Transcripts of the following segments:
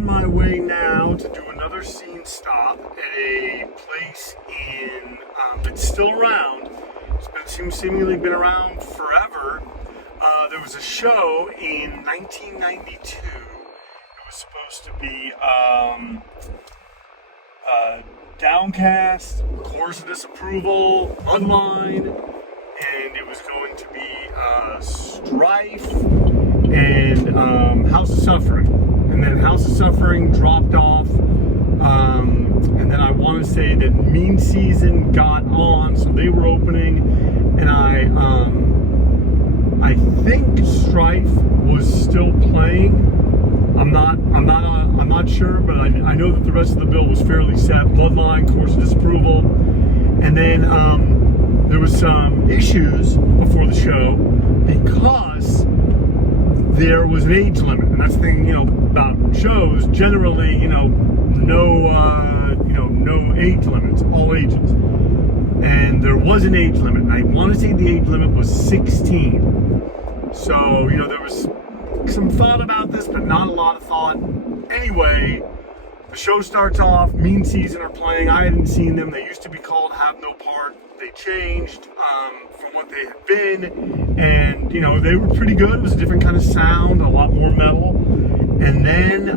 on my way now to do another scene stop at a place in that's still around. It's been seemingly been around forever. There was a show in 1992. It was supposed to be DOWNCAST, CHORUS of Disapproval, BLOODLINE, and it was going to be STRIFE and House of Suffering. And then House of Suffering dropped off. And then I want to say that Mean Season got on, so they were opening, and I think Strife was still playing. I'm not sure, but I know that the rest of the bill was fairly set. BLOODLINE, CHORUS of Disapproval, and then there was some issues before the show because there was an age limit, and that's the thing, about shows. Generally, no age limits, all ages. And there was an age limit. I want to say the age limit was 16. So, there was some thought about this, but not a lot of thought. Anyway, the show starts off. Mean Season are playing. I hadn't seen them. They used to be called Have No Part. They changed from what they had been. And, they were pretty good. It was a different kind of sound, a lot more metal. And then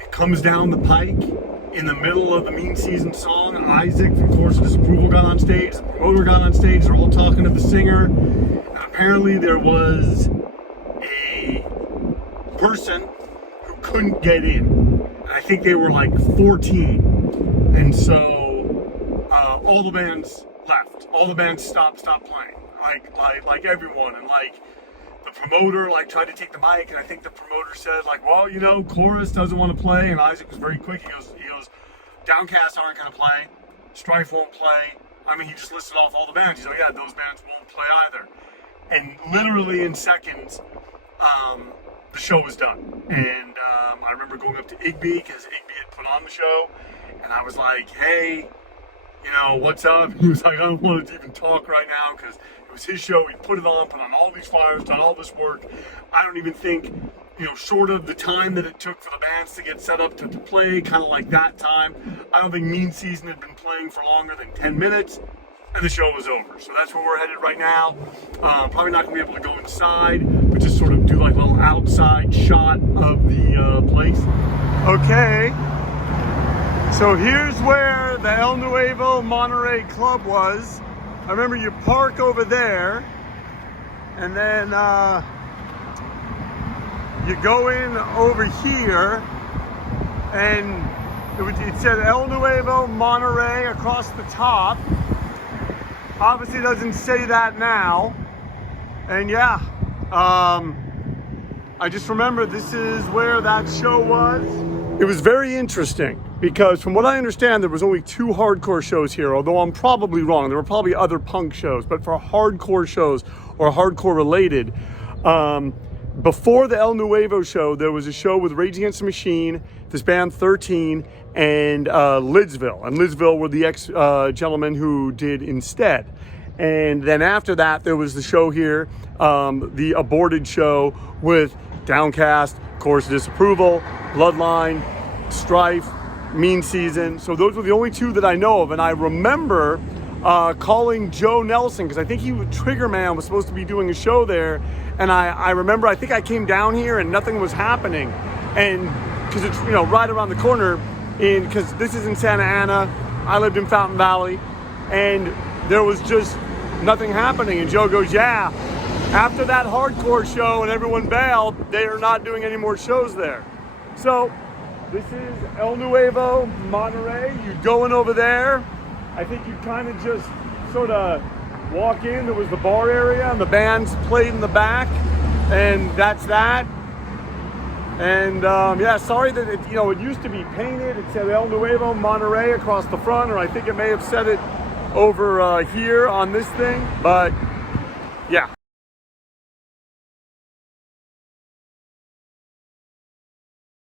it comes down the pike. In the middle of the Mean Season song, Isaac from CHORUS of Disapproval got on stage, the promoter got on stage, they're all talking to the singer, and apparently there was a person who couldn't get in, and I think they were like 14, and so all the bands left, all the bands stopped playing, like everyone, and the promoter tried to take the mic, and I think the promoter said well, Chorus doesn't want to play, and Isaac was very quick. He goes, DOWNCAST aren't going to play, Strife won't play. He just listed off all the bands. He's like, yeah, those bands won't play either. And literally in seconds, the show was done. And I remember going up to Igby because Igby had put on the show, and I was like, hey, what's up? He was like, I don't want to even talk right now because it was his show. He put it on, put on all these flyers, done all this work. I don't even think, short of the time that it took for the bands to get set up to play, kind of like that time, I don't think Mean Season had been playing for longer than 10 minutes, and the show was over. So that's where we're headed right now. Probably not going to be able to go inside, but just sort of do a little outside shot of the place. Okay. So here's where the El Nuevo Monterey Club was. I remember you park over there, and then you go in over here, and it said El Nuevo Monterey across the top. Obviously doesn't say that now. And yeah, I just remember this is where that show was. It was very interesting because from what I understand, there was only 2 hardcore shows here, although I'm probably wrong. There were probably other punk shows, but for hardcore shows or hardcore related, before the El Nuevo show, there was a show with Rage Against the Machine, this band 13, and Lidsville. And Lidsville were the ex-gentlemen who did Instead. And then after that, there was the show here, the aborted show with DOWNCAST, CHORUS of Disapproval, BLOODLINE, Strife, Mean Season. So those were the only 2 that I know of. And I remember calling Joe Nelson, because I think Trigger Man was supposed to be doing a show there. And I remember, I think I came down here and nothing was happening. And because it's, right around the corner, because this is in Santa Ana, I lived in Fountain Valley, and there was just nothing happening. And Joe goes, yeah, after that hardcore show and everyone bailed, they are not doing any more shows there. So this is El Nuevo Monterey. You going over there, I think you kind of just sort of walk in. There was the bar area and the bands played in the back, and that's that. And yeah, sorry that it used to be painted. It said El Nuevo Monterey across the front, or I think it may have said it over here on this thing. But yeah,